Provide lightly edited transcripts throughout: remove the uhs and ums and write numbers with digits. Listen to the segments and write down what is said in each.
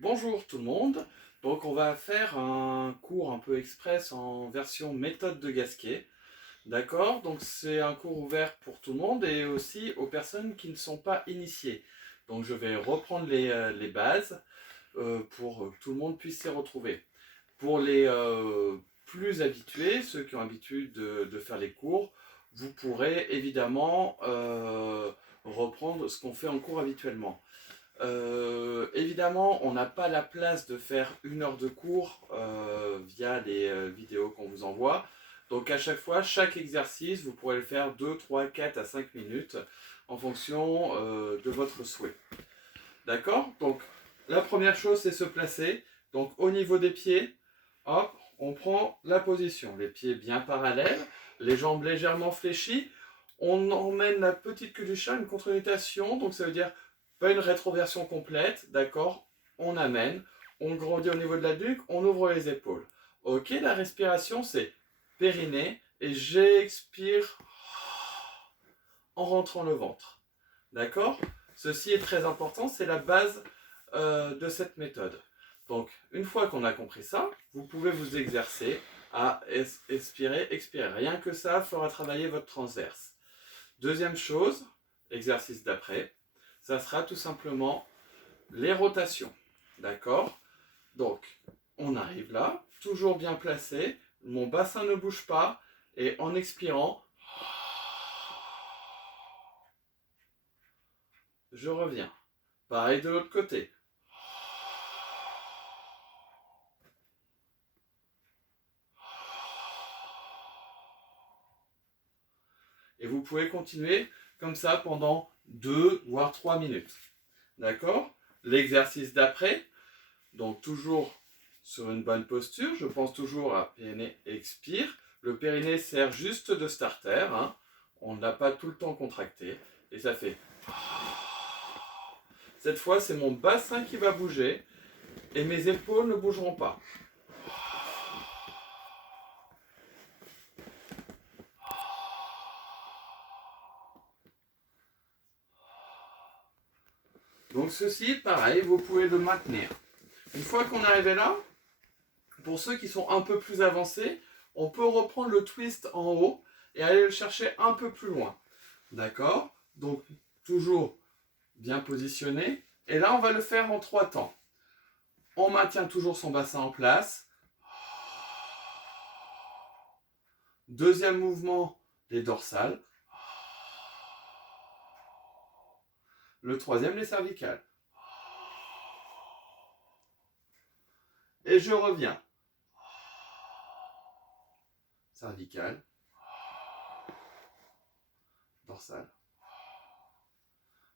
Bonjour tout le monde, donc on va faire un cours un peu express en version méthode de Gasquet, d'accord? Donc c'est un cours ouvert pour tout le monde et aussi aux personnes qui ne sont pas initiées. Donc je vais reprendre les bases pour que tout le monde puisse s'y retrouver. Pour les plus habitués, ceux qui ont l'habitude de faire les cours, vous pourrez évidemment reprendre ce qu'on fait en cours habituellement. Évidemment, on n'a pas la place de faire 1 heure de cours via les vidéos qu'on vous envoie. Donc à chaque fois, chaque exercice, vous pourrez le faire 2, 3, 4 à 5 minutes en fonction de votre souhait. D'accord? Donc la première chose, c'est se placer. Donc au niveau des pieds, hop, on prend la position. Les pieds bien parallèles, les jambes légèrement fléchies. On emmène la petite queue du chat, une contre-nutation. Donc ça veut dire pas une rétroversion complète, d'accord? On amène, on grandit au niveau de la nuque, on ouvre les épaules. Ok, la respiration c'est périnée et j'expire en rentrant le ventre. D'accord? Ceci est très important, c'est la base de cette méthode. Donc, une fois qu'on a compris ça, vous pouvez vous exercer à expirer, expirer. Rien que ça fera travailler votre transverse. Deuxième chose, exercice d'après, ça sera tout simplement les rotations. D'accord? Donc, on arrive là, toujours bien placé, mon bassin ne bouge pas, et en expirant, je reviens. Pareil de l'autre côté. Et vous pouvez continuer comme ça pendant 2 voire 3 minutes. D'accord? L'exercice d'après, donc toujours sur une bonne posture, je pense toujours à périnée, expire. Le périnée sert juste de starter, hein. On ne l'a pas tout le temps contracté. Et ça fait... Cette fois, c'est mon bassin qui va bouger et mes épaules ne bougeront pas. Donc ceci, pareil, vous pouvez le maintenir. Une fois qu'on est arrivé là, pour ceux qui sont un peu plus avancés, on peut reprendre le twist en haut et aller le chercher un peu plus loin. D'accord? Donc toujours bien positionné. Et là, on va le faire en 3 temps. On maintient toujours son bassin en place. Deuxième mouvement, les dorsales. Le troisième, les cervicales. Et je reviens. Cervicale. Dorsale.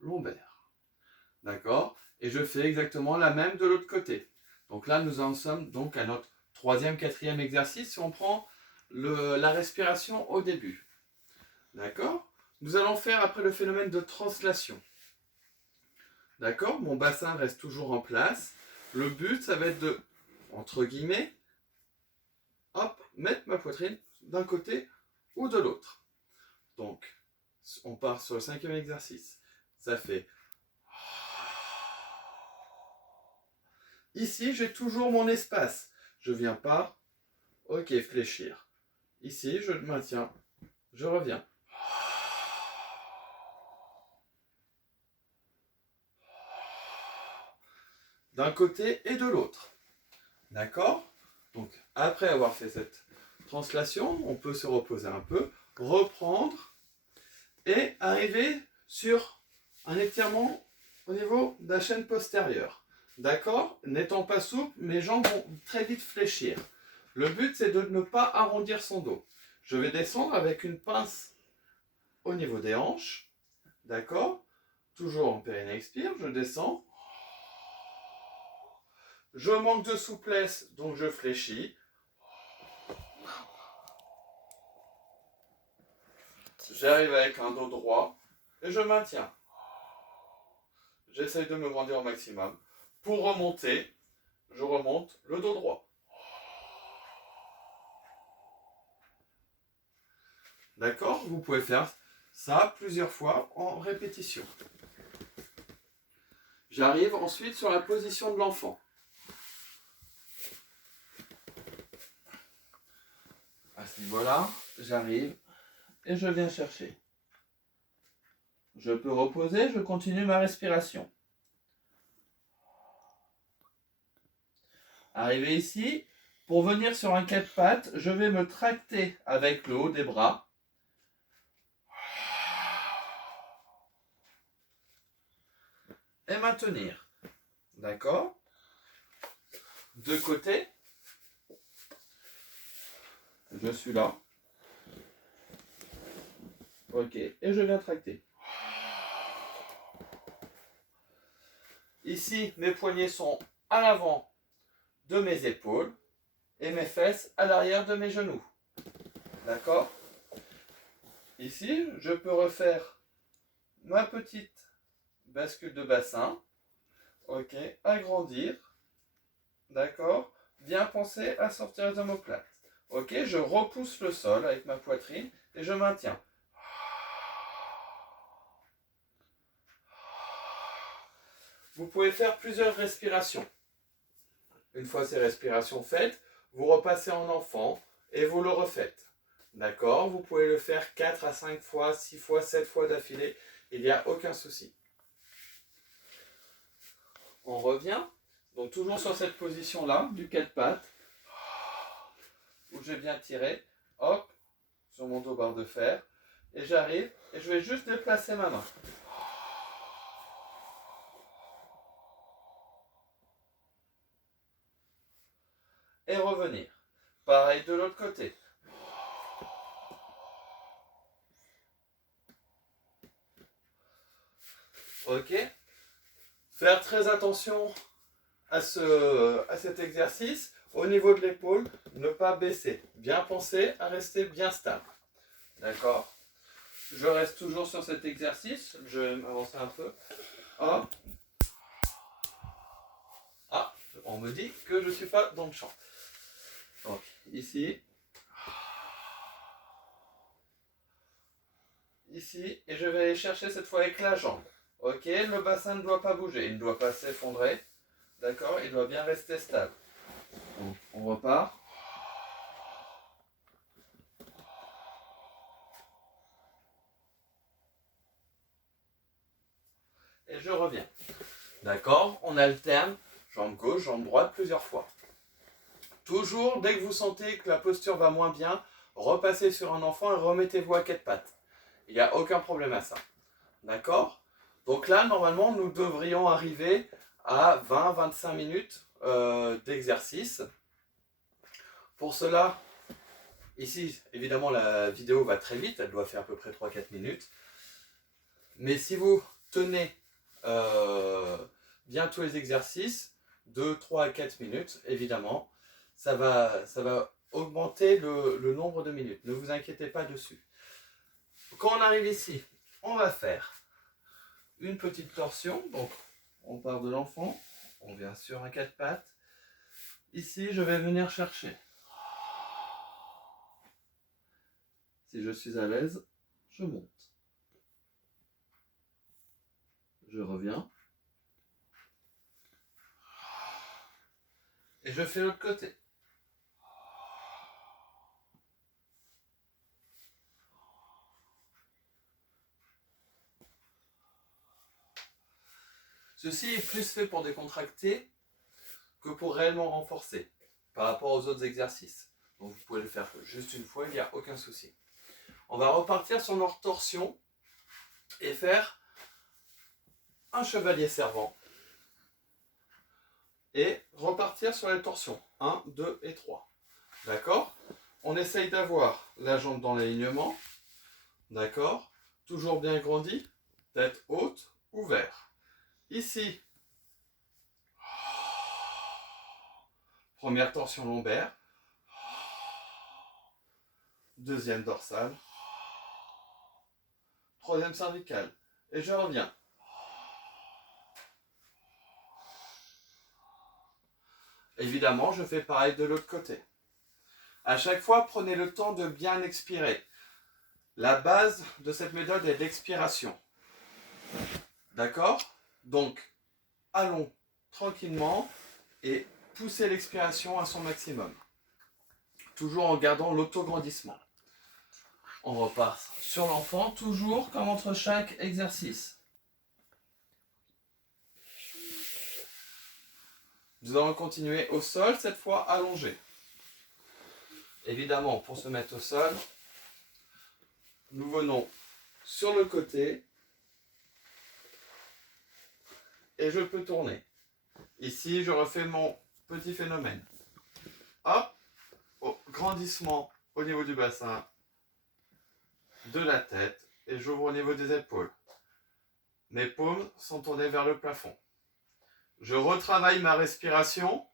Lombaire. D'accord? Et je fais exactement la même de l'autre côté. Donc là, nous en sommes donc à notre troisième, quatrième exercice si on prend la respiration au début. D'accord? Nous allons faire après le phénomène de translation. D'accord? Mon bassin reste toujours en place. Le but, ça va être de, entre guillemets, hop, mettre ma poitrine d'un côté ou de l'autre. Donc, on part sur le 5e exercice. Ça fait... Ici, j'ai toujours mon espace. Je ne viens pas, ok, fléchir. Ici, je maintiens, je reviens. D'un côté et de l'autre. D'accord? Donc, après avoir fait cette translation, on peut se reposer un peu, reprendre et arriver sur un étirement au niveau de la chaîne postérieure. D'accord? N'étant pas souple, mes jambes vont très vite fléchir. Le but, c'est de ne pas arrondir son dos. Je vais descendre avec une pince au niveau des hanches. D'accord? Toujours en périnée expire, je descends. Je manque de souplesse, donc je fléchis. J'arrive avec un dos droit et je maintiens. J'essaye de me grandir au maximum. Pour remonter, je remonte le dos droit. D'accord? Vous pouvez faire ça plusieurs fois en répétition. J'arrive ensuite sur la position de l'enfant. À ce niveau-là, j'arrive et je viens chercher. Je peux reposer, je continue ma respiration. Arrivé ici, pour venir sur un 4 pattes, je vais me tracter avec le haut des bras. Et maintenir. D'accord? De côté. Je suis là. Ok, et je viens tracter. Ici, mes poignets sont à l'avant de mes épaules et mes fesses à l'arrière de mes genoux. D'accord? Ici, je peux refaire ma petite bascule de bassin. Ok, agrandir. D'accord? Bien penser à sortir les omoplates. Ok, je repousse le sol avec ma poitrine et je maintiens. Vous pouvez faire plusieurs respirations. Une fois ces respirations faites, vous repassez en enfant et vous le refaites. D'accord? Vous pouvez le faire 4 à 5 fois, 6 fois, 7 fois d'affilée. Il n'y a aucun souci. On revient. Donc toujours sur cette position-là, du 4 pattes. Où j'ai bien tiré. Hop, sur mon dos barre de fer. Et j'arrive et je vais juste déplacer ma main. Et revenir. Pareil de l'autre côté. Ok? Faire très attention à cet exercice. Au niveau de l'épaule, ne pas baisser. Bien penser à rester bien stable. D'accord? Je reste toujours sur cet exercice. Je vais m'avancer un peu. Hop. Ah, on me dit que je ne suis pas dans le champ. Donc, ici. Ici. Et je vais aller chercher cette fois avec la jambe. Ok, le bassin ne doit pas bouger. Il ne doit pas s'effondrer. D'accord? Il doit bien rester stable. Donc, on repart. Et je reviens. D'accord? On alterne jambe gauche, jambe droite plusieurs fois. Toujours, dès que vous sentez que la posture va moins bien, repassez sur un enfant et remettez-vous à 4 pattes. Il n'y a aucun problème à ça. D'accord? Donc là, normalement, nous devrions arriver à 20-25 minutes d'exercice. Pour cela, ici, évidemment, la vidéo va très vite. Elle doit faire à peu près 3-4 minutes. Mais si vous tenez bien tous les exercices, 2, 3 à 4 minutes, évidemment, ça va augmenter le nombre de minutes. Ne vous inquiétez pas dessus. Quand on arrive ici, on va faire une petite torsion. Donc, on part de l'enfant, on vient sur un 4 pattes. Ici, je vais venir chercher. Si je suis à l'aise, je monte. Je reviens. Et je fais l'autre côté. Ceci est plus fait pour décontracter que pour réellement renforcer par rapport aux autres exercices. Donc vous pouvez le faire juste une fois, il n'y a aucun souci. On va repartir sur notre torsion et faire un chevalier servant. Et repartir sur les torsions. 1, 2 et 3. D'accord? On essaye d'avoir la jambe dans l'alignement. D'accord? Toujours bien grandi. Tête haute, ouvert. Ici, première torsion lombaire. Deuxième dorsale. Troisième cervicale. Et je reviens. Évidemment, je fais pareil de l'autre côté. À chaque fois, prenez le temps de bien expirer. La base de cette méthode est l'expiration. D'accord? Donc, allons tranquillement et poussez l'expiration à son maximum. toujours en gardant l'autograndissement. On repart sur l'enfant, toujours comme entre chaque exercice. Nous allons continuer au sol, cette fois allongé. Évidemment, pour se mettre au sol, nous venons sur le côté et je peux tourner. Ici, je refais mon petit phénomène. Hop, grandissement au niveau du bassin, de la tête et j'ouvre au niveau des épaules. Mes paumes sont tournées vers le plafond. Je retravaille ma respiration.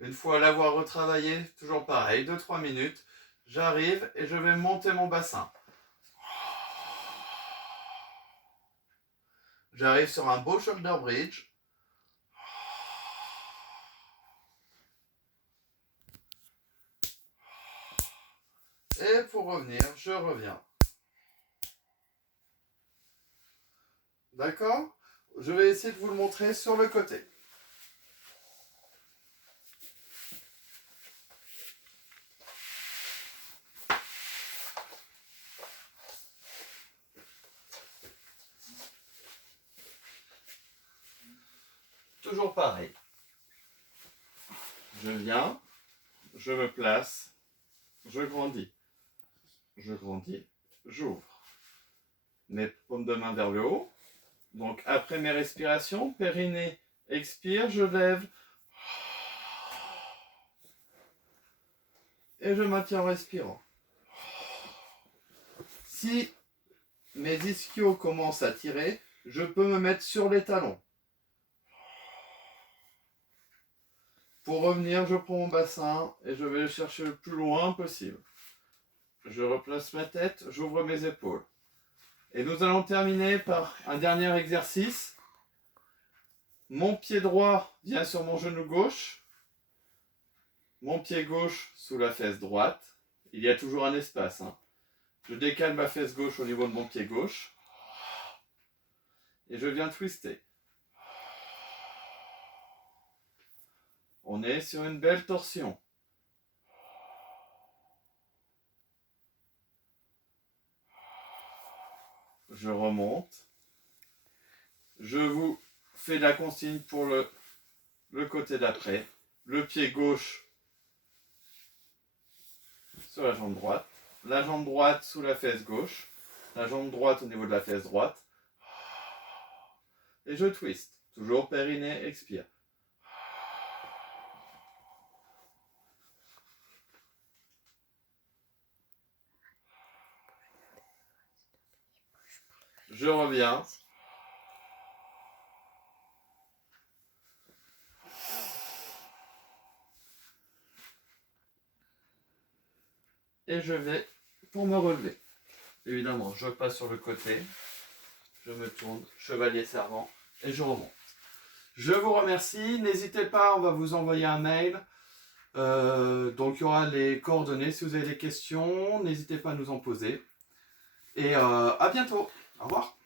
Une fois l'avoir retravaillé, toujours pareil, 2-3 minutes, j'arrive et je vais monter mon bassin. J'arrive sur un beau shoulder bridge. Et pour revenir, je reviens. D'accord? Je vais essayer de vous le montrer sur le côté. Toujours pareil. Je viens, je me place, je grandis, j'ouvre. Mes paumes de main vers le haut. Donc après mes respirations, périnée, expire, je lève. Et je maintiens en respirant. Si mes ischios commencent à tirer, je peux me mettre sur les talons. Pour revenir, je prends mon bassin et je vais le chercher le plus loin possible. Je replace ma tête, j'ouvre mes épaules. Et nous allons terminer par un dernier exercice. Mon pied droit vient sur mon genou gauche. Mon pied gauche sous la fesse droite. Il y a toujours un espace. Je décale ma fesse gauche au niveau de mon pied gauche. Et je viens twister. On est sur une belle torsion. Je remonte. Je vous fais la consigne pour le côté d'après. Le pied gauche sur la jambe droite. La jambe droite sous la fesse gauche. La jambe droite au niveau de la fesse droite. Et je twist. Toujours périnée, expire. Je reviens. Et je vais pour me relever. Évidemment, je passe sur le côté. Je me tourne, chevalier servant, et je remonte. Je vous remercie. N'hésitez pas, on va vous envoyer un mail. Donc il y aura les coordonnées. Si vous avez des questions, n'hésitez pas à nous en poser. Et à bientôt. Au revoir.